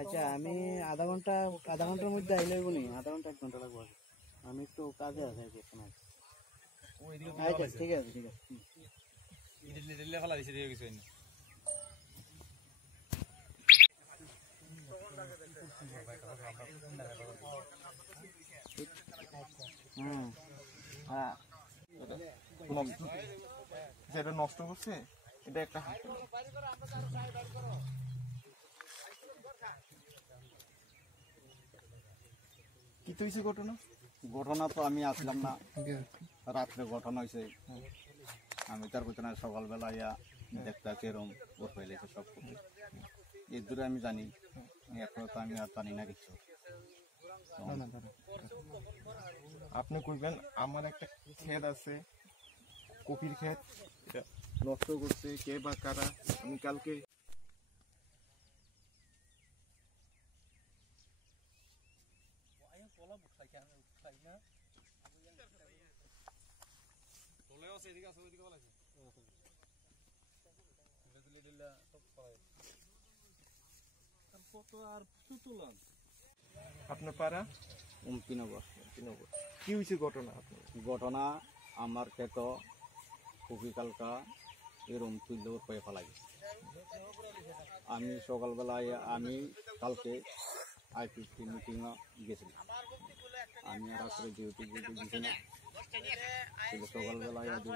আচ্ছা আমি আধা ঘন্টার মধ্যে আইলে নি, আধা ঘন্টা 1 ঘন্টা লাগবে। আমি একটু কাজে আছি এখন। আচ্ছা ঠিক আছে ঠিক আছে। যেটা নষ্ট করছে এটা একটা কি তো হয়েছে ঘটনা তো আমি আসলাম না, রাত্রে ঘটনা হয়েছে। আমি তার ভিতরে সকালবেলা ইয়া দেখতে এরম ওর ফেলেছে সব কিছু এর দূরে আমি জানি, এখন তো আমি আর জানি না কিছু। আপনি কইবেন আমার একটা ক্ষেত আছে, কপির ক্ষেত, এটা নষ্ট করছে কে বা কারা। আমি কালকে আপনার পাড়া উম্পিনগর। কি হয়েছে ঘটনা আমার ক্ষেত কপি কালকা এরম তুললে ওর পায়ে ফেলা গেছে। আমি সকালবেলায় আমি কালকে আইপিসি মিটিংয়ে গেছিলাম, আমি রাত্রে ডিউটি দিছি না, কিন্তু সকালবেলায় এরকম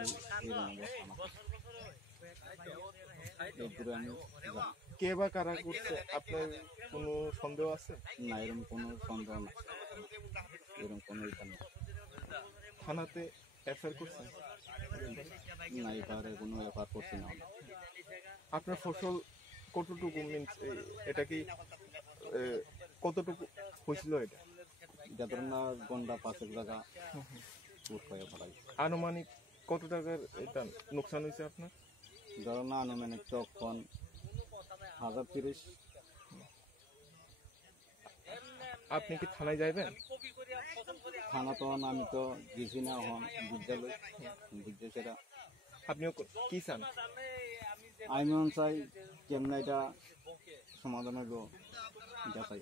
এরপরে আমি কে বা কারা করছে আপনার কোনো সন্দেহ আছে? না, এরকম কোনো সন্দেহ না, এরকম কোনো ইটা নেই। থানাতে এফআইআর করছেন? না, এবারে কোনো এফআইআর করছি না। আপনার ফসল কতটুকু মিনস এটা কি কতটুকু হয়েছিল? এটা ধরুন না গন্ডা 5 টাকা আনুমানিক কত টাকার এটা নোকসান হয়েছে আপনার? ধরুন না আনুমানিক তখন 1030। আপনি কি থানায় যাইবেন? থানা তো আমি তো গেছি না, এখন বিদ্যালয় বুঝছে সেটা। আপনিও কি চান? আমি মন চাই কেমন এটা সমাধান হইব, এটা চাই।